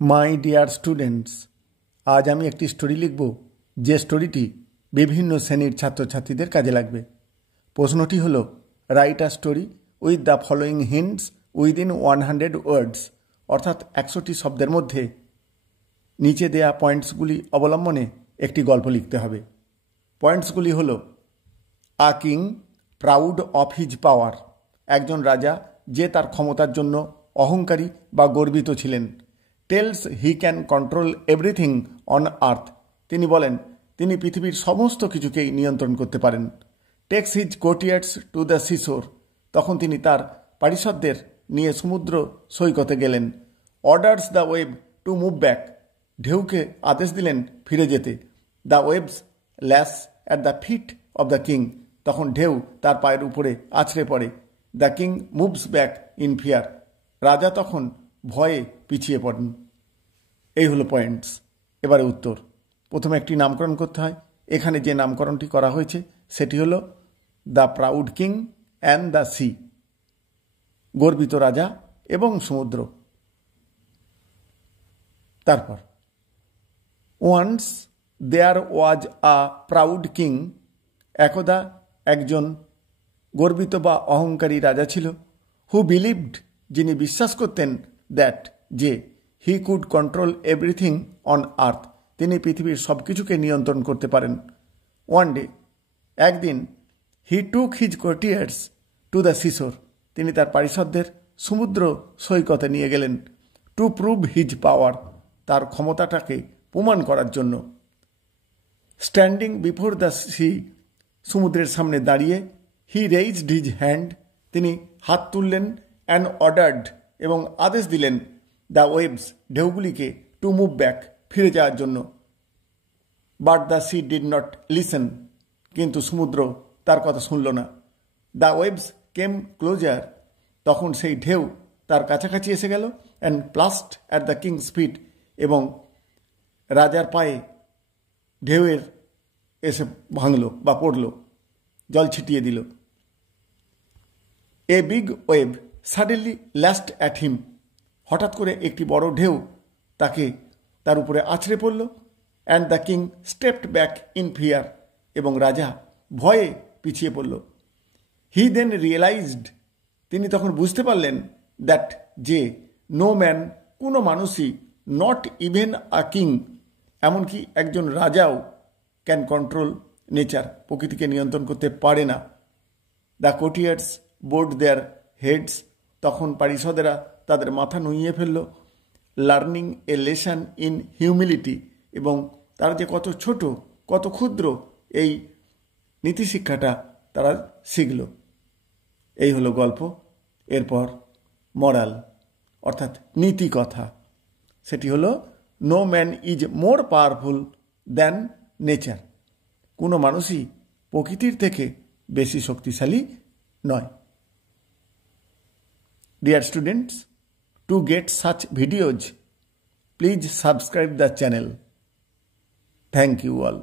My dear students, আজ আমি একটি স্টোরি লিখব যে স্টোরিটি বিভিন্ন শ্রেণীর ছাত্রছাত্রীদের কাজে লাগবে। প্রশ্নটি হলো, write a story with the following hints within 100 ওয়ার্ডস, অর্থাৎ 100টি শব্দের মধ্যে নিচে দেয়া পয়েন্টসগুলি অবলম্বনে একটি গল্প লিখতে হবে। পয়েন্টসগুলি হলো, a king proud of his পাওয়ার, একজন রাজা যে তার ক্ষমতার জন্য অহংকারী বা গর্বিত ছিলেন। Tells he can control everything on earth, তিনি বলেন তিনি পৃথিবীর সমস্ত কিছুকেই নিয়ন্ত্রণ করতে পারেন। Takes his courtiers to the seashore, তখন তিনি তার পারিষদদের নিয়ে সমুদ্র সৈকতে গেলেন। Orders the wave to move back, ঢেউকে আদেশ দিলেন ফিরে যেতে। The waves lash at the feet of the king, তখন ঢেউ তার পায়ের উপরে আছড়ে পড়ে। The king moves back in fear, রাজা তখন ভয়ে পিছিয়ে পড়েন। এই হলো পয়েন্টস। এবারে উত্তর। প্রথমে একটি নামকরণ করতে হয়। এখানে যে নামকরণটি করা হয়েছে সেটি হলো the proud king and the sea, গর্বিত রাজা এবং সমুদ্র। তারপর, once there was a proud king, একদা একজন গর্বিত বা অহংকারী রাজা ছিল। হু বিলিভড, যিনি বিশ্বাস করতেন, দ্যাট, যে, he could control everything on earth, তিনি পৃথিবীর সব কিছুকে নিয়ন্ত্রণ করতে পারেন। ওয়ান ডে, একদিন, he took his courtiers to the seashore, তিনি তার পারিষদদের সমুদ্র সৈকতে নিয়ে গেলেন। টু প্রুভ হিজ পাওয়ার, তার ক্ষমতাটাকে প্রমাণ করার জন্য। স্ট্যান্ডিং বিফোর দ্য সি, সমুদ্রের সামনে দাঁড়িয়ে, হি রেইজড হিজ হ্যান্ড, তিনি হাত তুললেন। অ্যান্ড অর্ডার্ড, এবং আদেশ দিলেন, দ্য ওয়েভস, ঢেউগুলিকে, টু মুভ ব্যাক, ফিরে যাওয়ার জন্য। But the sea did not listen, কিন্তু সমুদ্র তার কথা শুনল না। দ্য ওয়েভস কেম ক্লোজার, তখন সেই ঢেউ তার কাছাকাছি এসে গেল। And splashed at the king's feet, এবং রাজার পায়ে ঢেউয়ের এসে ভাঙল বা পড়ল, জল ছিটিয়ে দিল। A big wave suddenly lashed at him, হঠাৎ করে একটি বড় ঢেউ তার উপরে আছড়ে পড়ল। And the king stepped back in fear, এবং রাজা ভয়ে পিছিয়ে পড়ল। হি দেন রিয়েলাইজড, তিনি তখন বুঝতে পারলেন, দ্যাট, যে, নো ম্যান, কোনো মানুষই, নট ইভেন আ কিং, এমনকি একজন রাজাও, ক্যান কন্ট্রোল নেচার, প্রকৃতিকে নিয়ন্ত্রণ করতে পারে না। দ্য কোর্টিয়ার্স বোর্ড দেয়ার হেডস, তখন পারিষদেরা তাদের মাথা নুইয়ে ফেলল। Learning a lesson in humility, এবং তারা যে কত ছোট, কত ক্ষুদ্র, এই নীতিশিক্ষাটা তারা শিখল। এই হলো গল্প। এরপর মরাল, অর্থাৎ নীতি কথা, সেটি হলো, no man is more powerful than nature, কোনো মানুষই প্রকৃতির থেকে বেশি শক্তিশালী নয়। Dear students, to get such videos, please subscribe the channel. Thank you all.